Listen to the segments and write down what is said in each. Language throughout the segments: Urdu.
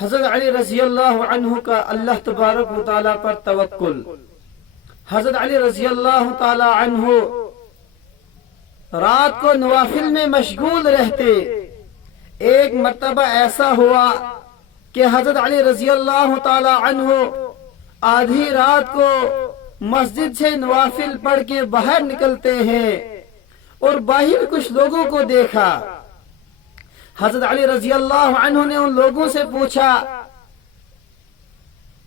حضرت علی رضی اللہ عنہ کا اللہ تبارک و تعالیٰ پر توکل۔ حضرت علی رضی اللہ تعالیٰ عنہ رات کو نوافل میں مشغول رہتے۔ ایک مرتبہ ایسا ہوا کہ حضرت علی رضی اللہ تعالیٰ عنہ آدھی رات کو مسجد سے نوافل پڑھ کے باہر نکلتے ہیں اور باہر کچھ لوگوں کو دیکھا۔ حضرت علی رضی اللہ عنہ نے ان لوگوں سے پوچھا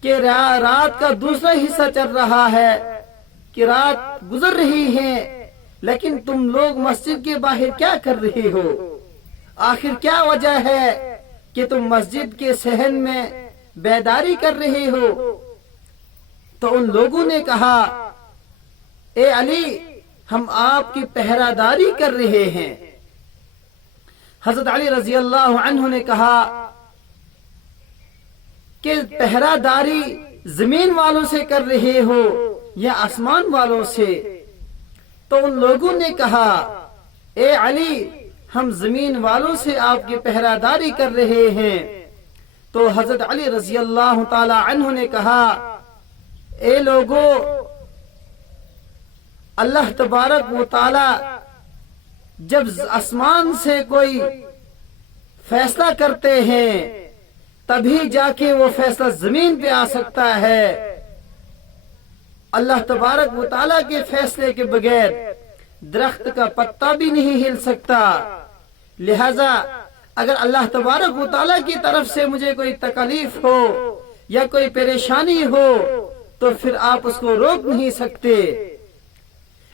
کہ رات کا دوسرا حصہ چل رہا ہے، کہ رات گزر رہی ہے، لیکن تم لوگ مسجد کے باہر کیا کر رہے ہو؟ آخر کیا وجہ ہے کہ تم مسجد کے صحن میں بیداری کر رہے ہو؟ تو ان لوگوں نے کہا، اے علی، ہم آپ کی پہرہ داری کر رہے ہیں۔ حضرت علی رضی اللہ عنہ نے کہا کہ پہرہ داری زمین والوں سے کر رہے ہو یا آسمان والوں سے؟ تو ان لوگوں نے کہا، اے علی، ہم زمین والوں سے آپ کی پہرہ داری کر رہے ہیں۔ تو حضرت علی رضی اللہ تعالی عنہ نے کہا، اے لوگو، اللہ تبارک و تعالی جب آسمان سے کوئی فیصلہ کرتے ہیں تبھی جا کے وہ فیصلہ زمین پہ آ سکتا ہے۔ اللہ تبارک و تعالیٰ کے فیصلے کے بغیر درخت کا پتا بھی نہیں ہل سکتا۔ لہذا اگر اللہ تبارک و تعالیٰ کی طرف سے مجھے کوئی تکلیف ہو یا کوئی پریشانی ہو تو پھر آپ اس کو روک نہیں سکتے۔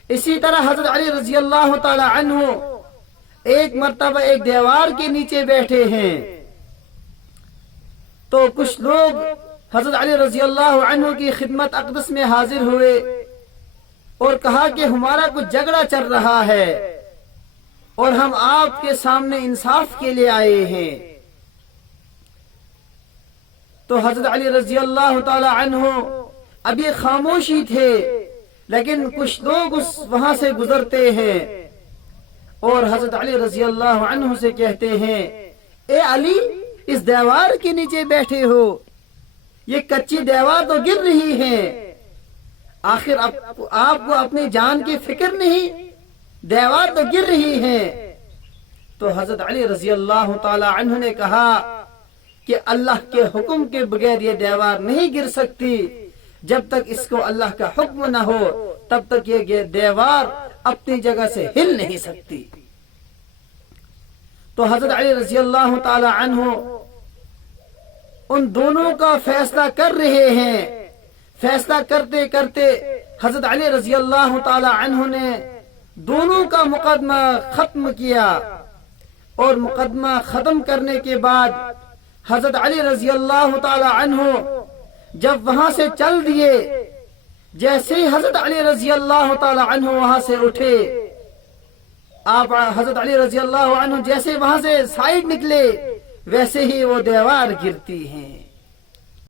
اسی طرح حضرت علی رضی اللہ تعالی عنہ ایک مرتبہ ایک دیوار کے نیچے بیٹھے ہیں تو کچھ لوگ حضرت علی رضی اللہ عنہ کی خدمت اقدس میں حاضر ہوئے اور کہا کہ ہمارا کچھ جھگڑا چل رہا ہے اور ہم آپ کے سامنے انصاف کے لیے آئے ہیں۔ تو حضرت علی رضی اللہ تعالی عنہ ابھی خاموشی تھے، لیکن کچھ لوگ وہاں سے گزرتے ہیں اور حضرت علی رضی اللہ عنہ سے کہتے ہیں، اے علی، اس دیوار کے نیچے بیٹھے ہو، یہ کچی دیوار تو گر رہی ہے، آخر آپ کو اپنی جان کی فکر نہیں؟ دیوار تو گر رہی ہے۔ تو حضرت علی رضی اللہ تعالی عنہ نے کہا کہ اللہ کے حکم کے بغیر یہ دیوار نہیں گر سکتی، جب تک اس کو اللہ کا حکم نہ ہو تب تک یہ دیوار اپنی جگہ سے ہل نہیں سکتی۔ تو حضرت علی رضی اللہ تعالی عنہ ان دونوں کا فیصلہ کر رہے ہیں۔ فیصلہ کرتے کرتے حضرت علی رضی اللہ تعالی عنہ نے دونوں کا مقدمہ ختم کیا، اور مقدمہ ختم کرنے کے بعد حضرت علی رضی اللہ تعالی عنہ جب وہاں سے چل دیے، جیسے ہی حضرت علی رضی اللہ تعالی عنہ وہاں سے اٹھے، حضرت علی رضی اللہ عنہ جیسے وہاں سے سائیڈ نکلے ویسے ہی وہ دیوار گرتی ہیں۔